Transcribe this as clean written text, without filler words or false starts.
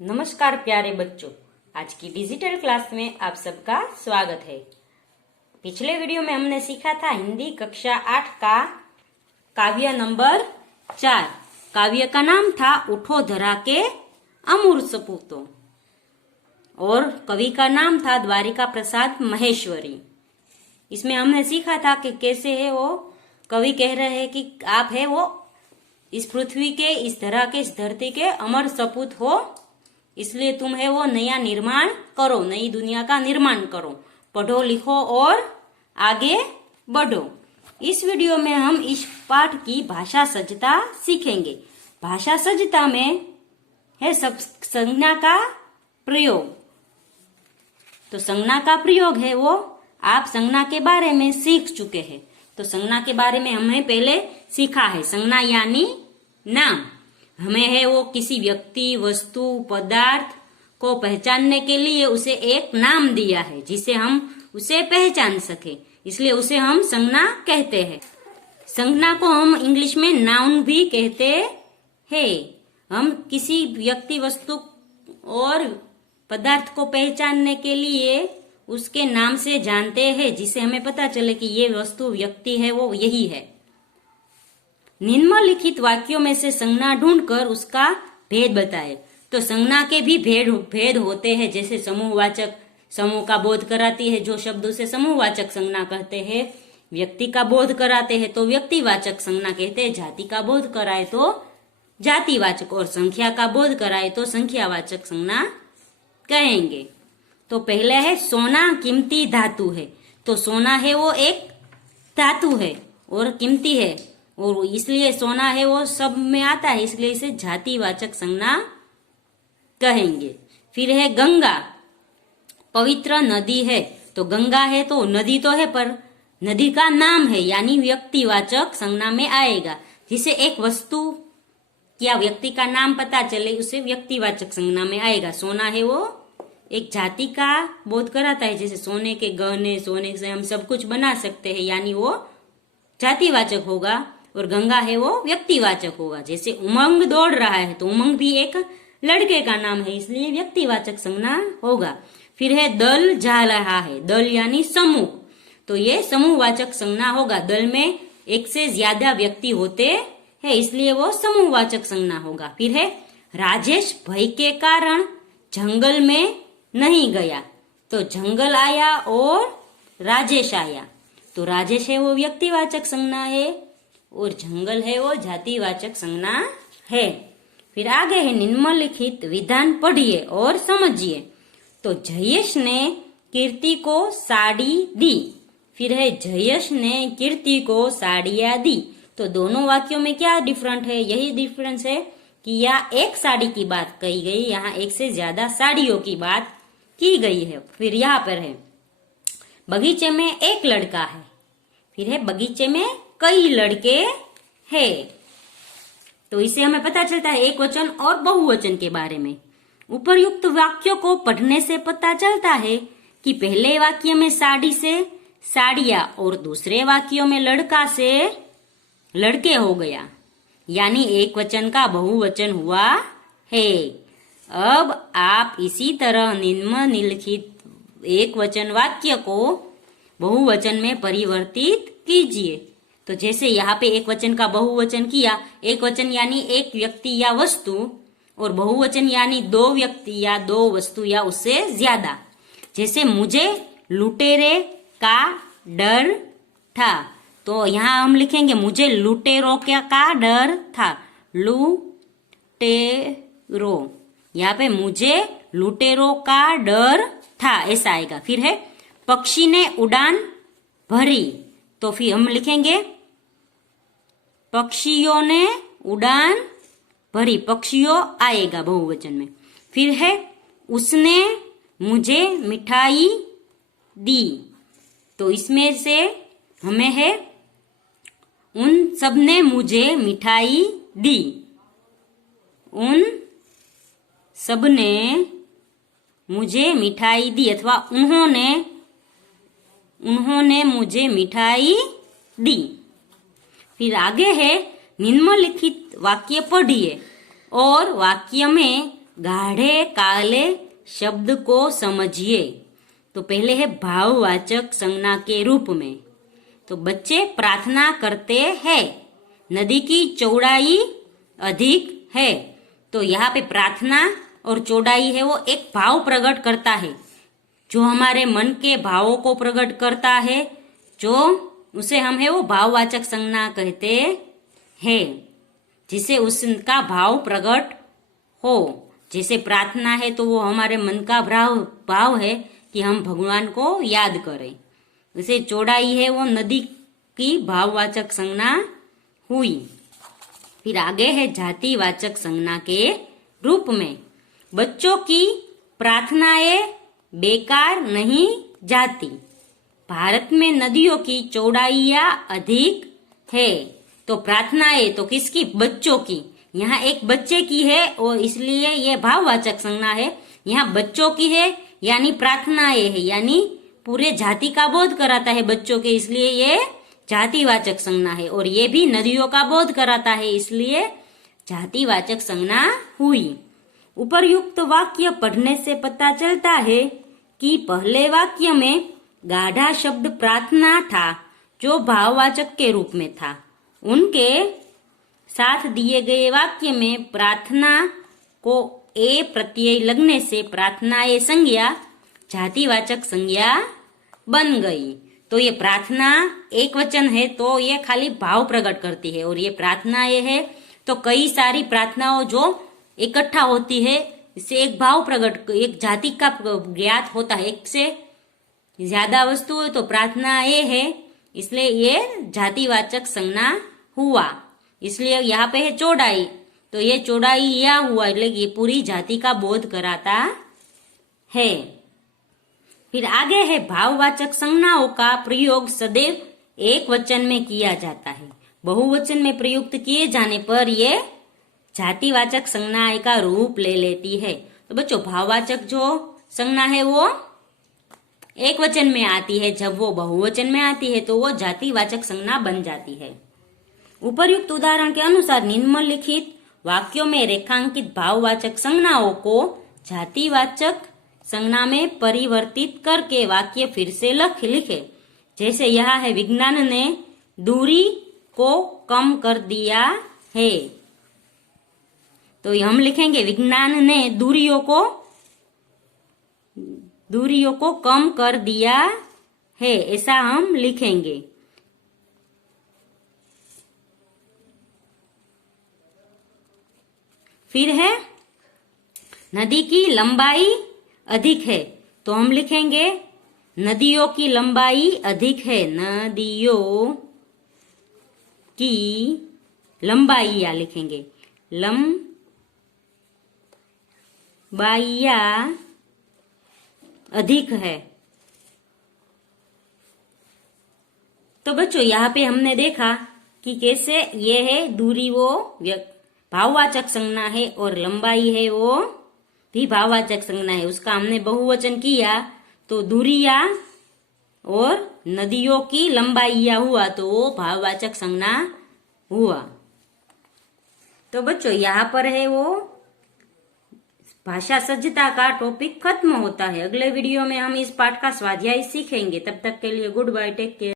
नमस्कार प्यारे बच्चों, आज की डिजिटल क्लास में आप सबका स्वागत है। पिछले वीडियो में हमने सीखा था हिंदी कक्षा 8 का काव्य नंबर 4। काव्य का नाम था उठो धरा के अमूर सपूतों और कवि का नाम था द्वारिका प्रसाद महेश्वरी। इसमें हमने सीखा था कि कैसे है वो कवि कह रहे हैं कि आप है वो इस पृथ्वी के, इस धरा के, इस धरती के अमर सपूत हो, इसलिए तुम है वो नया निर्माण करो, नई दुनिया का निर्माण करो, पढ़ो लिखो और आगे बढ़ो। इस वीडियो में हम इस पाठ की भाषा सज्जता सीखेंगे। भाषा सज्जता में है सब संज्ञा का प्रयोग। तो संज्ञा का प्रयोग है वो आप संज्ञा के बारे में सीख चुके हैं। तो संज्ञा के बारे में हमने पहले सीखा है। संज्ञा यानी नाम। हमें है वो किसी व्यक्ति, वस्तु, पदार्थ को पहचानने के लिए उसे एक नाम दिया है जिसे हम उसे पहचान सके, इसलिए उसे हम संज्ञा कहते हैं। संज्ञा को हम इंग्लिश में नाउन भी कहते हैं। हम किसी व्यक्ति, वस्तु और पदार्थ को पहचानने के लिए उसके नाम से जानते हैं, जिससे हमें पता चले कि ये वस्तु, व्यक्ति है वो यही है। निम्नलिखित वाक्यों में से संज्ञा ढूंढकर उसका भेद बताए। तो संज्ञा के भी भेद होते हैं, जैसे समूहवाचक समूह का बोध कराती है, जो शब्दों से समूहवाचक संज्ञा कहते हैं। व्यक्ति का बोध कराते हैं तो व्यक्तिवाचक संज्ञा कहते हैं। जाति का बोध कराए तो जातिवाचक, और संख्या का बोध कराए तो संख्यावाचक संज्ञा कहेंगे। तो पहले है सोना कीमती धातु है। तो सोना है वो एक धातु है और कीमती है, और इसलिए सोना है वो सब में आता है, इसलिए इसे जातिवाचक संज्ञा कहेंगे। फिर है गंगा, पवित्र नदी है। तो गंगा है तो नदी तो है, पर नदी का नाम है, यानी व्यक्तिवाचक संज्ञा में आएगा। जिसे एक वस्तु या व्यक्ति का नाम पता चले उसे व्यक्तिवाचक संज्ञा में आएगा। सोना है वो एक जाति का बोध कराता है, जैसे सोने के गहने, सोने से हम सब कुछ बना सकते हैं, यानी वो जातिवाचक होगा। और गंगा है वो व्यक्तिवाचक होगा। जैसे उमंग दौड़ रहा है तो उमंग भी एक लड़के का नाम है, इसलिए व्यक्तिवाचक संज्ञा होगा। फिर है दल जा रहा है। दल यानी समूह, तो ये समूहवाचक संज्ञा होगा। दल में एक से ज्यादा व्यक्ति होते हैं, इसलिए वो समूहवाचक संज्ञा होगा। फिर है राजेश भय के कारण जंगल में नहीं गया। तो जंगल आया और राजेश आया, तो राजेश है वो व्यक्तिवाचक संज्ञा है और जंगल है वो जातिवाचक संज्ञा है। फिर आगे है निम्नलिखित विधान पढ़िए और समझिए। तो जयेश ने कीर्ति को साड़ी दी। फिर है जयेश ने कीर्ति को साड़ियां दी। तो दोनों वाक्यों में क्या डिफरेंट है? यही डिफरेंस है कि यहाँ एक साड़ी की बात कही गई, यहाँ एक से ज्यादा साड़ियों की बात की गई है। फिर यहाँ पर है बगीचे में एक लड़का है। फिर है बगीचे में कई लड़के हैं। तो इसे हमें पता चलता है एक वचन और बहुवचन के बारे में। उपरयुक्त वाक्यों को पढ़ने से पता चलता है कि पहले वाक्य में साड़ी से साड़ियां और दूसरे वाक्यों में लड़का से लड़के हो गया, यानी एक वचन का बहुवचन हुआ है। अब आप इसी तरह निम्नलिखित एक वचन वाक्य को बहुवचन में परिवर्तित कीजिए। तो जैसे यहाँ पे एक वचन का बहुवचन किया, एक वचन यानी एक व्यक्ति या वस्तु, और बहुवचन यानी दो व्यक्ति या दो वस्तु या उससे ज्यादा। जैसे मुझे लुटेरे का डर था, तो यहाँ हम लिखेंगे मुझे लुटेरों का डर था। लुटेरो, यहाँ पे मुझे लुटेरों का डर था, ऐसा आएगा। फिर है पक्षी ने उड़ान भरी। तो फिर हम लिखेंगे पक्षियों ने उड़ान भरी, पक्षियों आएगा बहुवचन में। फिर है उसने मुझे मिठाई दी। तो इसमें से हमें है उन सब ने मुझे मिठाई दी। उन सब ने मुझे मिठाई दी, अथवा उन्होंने मुझे मिठाई दी। फिर आगे है निम्नलिखित वाक्य पढ़िए और वाक्य में गाढ़े काले शब्द को समझिए। तो पहले है भाववाचक संज्ञा के रूप में। तो बच्चे प्रार्थना करते हैं, नदी की चौड़ाई अधिक है। तो यहाँ पे प्रार्थना और चौड़ाई है वो एक भाव प्रकट करता है, जो हमारे मन के भावों को प्रकट करता है, जो उसे हम है वो भाववाचक संज्ञा कहते हैं, जिसे उसका भाव प्रकट हो। जैसे प्रार्थना है तो वो हमारे मन का भाव है कि हम भगवान को याद करें। जैसे चौड़ाई है वो नदी की भाववाचक संज्ञा हुई। फिर आगे है जातिवाचक संज्ञा के रूप में। बच्चों की प्रार्थनाएं बेकार नहीं जाती। भारत में नदियों की चौड़ाइयां अधिक है। तो प्रार्थनाएं तो किसकी? बच्चों की। यहाँ एक बच्चे की है और इसलिए यह भाववाचक संज्ञा है। यहाँ बच्चों की है यानी प्रार्थनाएं है, यानी पूरे जाति का बोध कराता है बच्चों के, इसलिए ये जातिवाचक संज्ञा है। और ये भी नदियों का बोध कराता है, इसलिए जातिवाचक संज्ञा हुई। उपर्युक्त वाक्य पढ़ने से पता चलता है कि पहले वाक्य में गाढ़ा शब्द प्रार्थना था, जो भाववाचक के रूप में था। उनके साथ दिए गए वाक्य में प्रार्थना को ए प्रत्यय लगने से प्रार्थनाएं संज्ञा जातिवाचक संज्ञा बन गई। तो ये प्रार्थना एक वचन है तो ये खाली भाव प्रकट करती है, और ये प्रार्थनाएं है तो कई सारी प्रार्थनाओं जो इकट्ठा होती है, इससे एक भाव प्रकट, एक जाति का ज्ञात होता है। एक से ज्यादा वस्तु तो प्रार्थनाएं है, इसलिए ये जातिवाचक संज्ञा हुआ। इसलिए यहाँ पे है चौड़ाई, तो ये चौड़ाई या हुआ, એટલે ये पूरी जाति का बोध कराता है। फिर आगे है भाववाचक संज्ञाओं का प्रयोग सदैव एक वचन में किया जाता है। बहुवचन में प्रयुक्त किए जाने पर ये जातिवाचक संज्ञा का रूप ले लेती है। तो बच्चों भाववाचक जो संज्ञा है वो एक वचन में आती है, जब वो बहुवचन में आती है तो वो जातिवाचक संज्ञा बन जाती है। उपर्युक्त उदाहरण के अनुसार निम्नलिखित वाक्यों में रेखांकित भाववाचक संज्ञाओं को जातिवाचक संज्ञा में परिवर्तित करके वाक्य फिर से लिखे। जैसे यहाँ है विज्ञान ने दूरी को कम कर दिया है। तो हम लिखेंगे विज्ञान ने दूरियों को कम कर दिया है, ऐसा हम लिखेंगे। फिर है नदी की लंबाई अधिक है, तो हम लिखेंगे नदियों की लंबाई अधिक है। नदियों की लंबाइयां लिखेंगे, लंबाइयां अधिक है। तो बच्चों यहाँ पे हमने देखा कि कैसे ये है दूरी वो भाववाचक संज्ञा है और लंबाई है वो भी भाववाचक संज्ञा है। उसका हमने बहुवचन किया तो दूरिया और नदियों की लंबाइया हुआ, तो वो भाववाचक संज्ञा हुआ। तो बच्चों यहाँ पर है वो भाषा सज्जता का टॉपिक खत्म होता है। अगले वीडियो में हम इस पाठ का स्वाध्याय सीखेंगे। तब तक के लिए गुड बाय, टेक केयर।